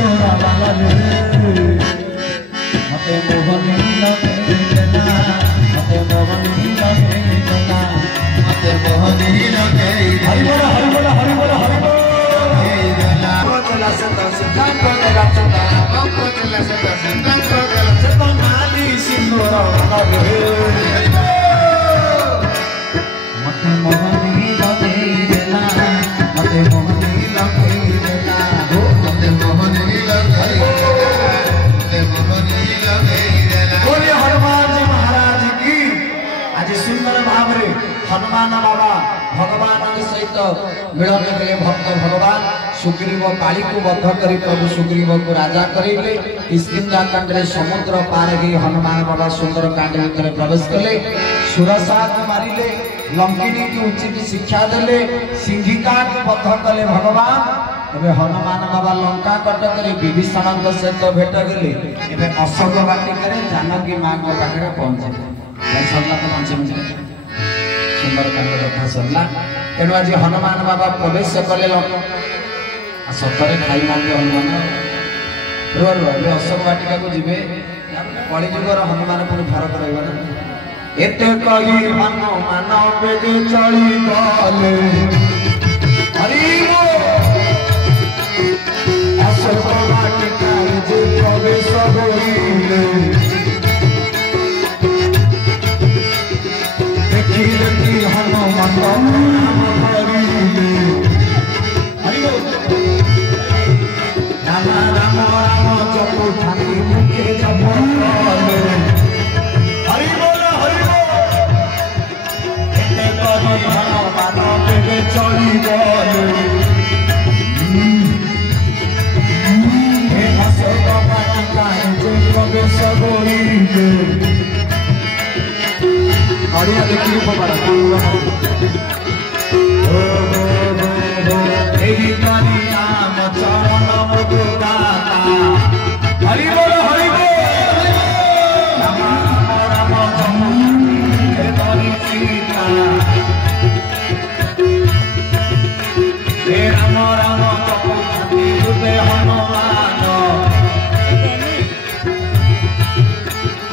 सिंदूरा वाला रे मते मोहनी लगे देना मते मोहनी लगे देना मते मोहनी लगे हरि बोल हरि बोल हरि बोल हरि बोल देना कोला सदा सिद्धांत कोला सदा कोला सदा सिद्धांत कोला सदा माली सिंदूरा वाला रे मते मोहनी लगे देना मते मोहनी लगे देना मते मोहनी लगे मते मोहनी लगे देना बोलिए हनुमान जी महाराज की। आज सुंदर भाव रे हनुमान बाबा भगवान के सहित मिलन के भक्त भगवान सुग्रीव काली को बद्ध करी प्रभु सुग्रीव को राजा करेले किष्किंधा कांड रे समुद्र पार गई हनुमान बाबा सुंदर कांड भीतर प्रवेश कले सुरसा को मारिले लंकिनी की उचित शिक्षा देले सिंहिका को बद्ध कले भगवान एबे हनुमान बाबा लंका कटक रे विभीषण के सहित भेट गेले एबे अशोक वाटिका रे जानकी मां को पाखरे पहुंचे सरला तो 5 मिनिट सुंदर कांड कथा सरला तेणु आज हनुमान बाबा प्रवेश कले सतरे खाई मांगे हनुमान रो रो अशोक वाटिका को जीवे कलिजुगर हनुमान पुणी फरक रहा एते कही हनुमान बेग चली गले हरि अशोक वाटिका जे प्रवेश करिले देखिले कि हनुमान नाम हरिले हरि राम राम राम जपो ठाकुर मुखे जपो हरि बोल हरि बोल एते करी हनुमान बेगे चली गले हे अशोक वाटिका जे प्रवेश करिले बढ़िया देखिए पपारा एही काली नाम चरण मुदाता हरि बोल हरि बोल राम राम जप हे तोरी सीता हे राम राम जप हृदय हनुमान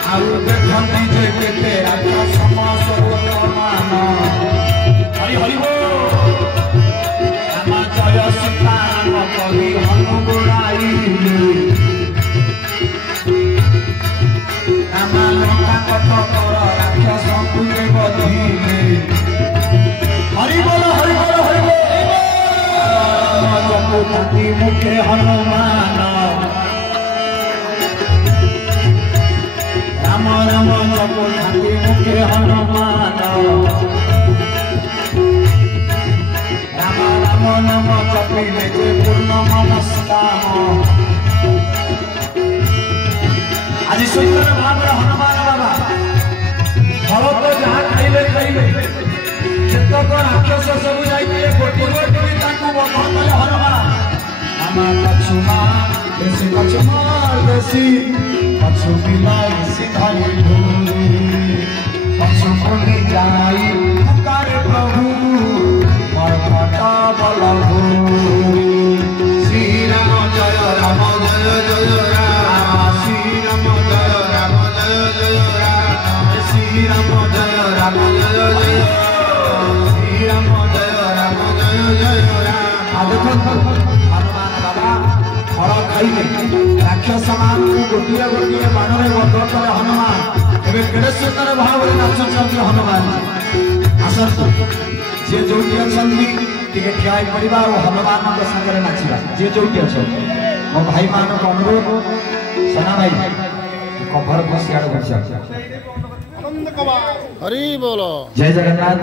आउ देखती जे केते राजा समास मान हरि हरि बोल राम जय सीताराम कही हनु गुणाइले राम लंका कटकर राक्षस पुरे बधिले हरि बोल हरि बोल हरि बोल जपति मुखे हनुमान राम राम जपति मुखे हनुमान राम राम नाम जपिले जे पूर्ण मनस्काम आज सुंदर भाव हनुमान बाबा भरत जहाँ खाइले खाइले जेतक राक्षस सब जाइए गोटी गोटी ताकू बंधले हनुमान राम लक्ष्मण देसी लक्ष्मण देसी पछु बिलाई सिधाई ढोली पछु खोली जाई पुकार प्रभु मरफटा बल श्री राम जय राम जय जय राम श्री राम जय राम जय जय राम श्री राम जय राम जय जय श्री राम जय राम जय जय राम हनुमान बाबा फल खाइले राक्षस मान गोटे गोटे बाणरे बध कले हनुमान एवं केड़े सुंदर भाव नाचुंट हनुमान आसत जे जो ठिया पड़ा और हनुमान सागर नाचवा जे जो मो भाई मान को अनुरोध सेना भाई कभर को सियाड़ हरि बोलो जय जगन्नाथ।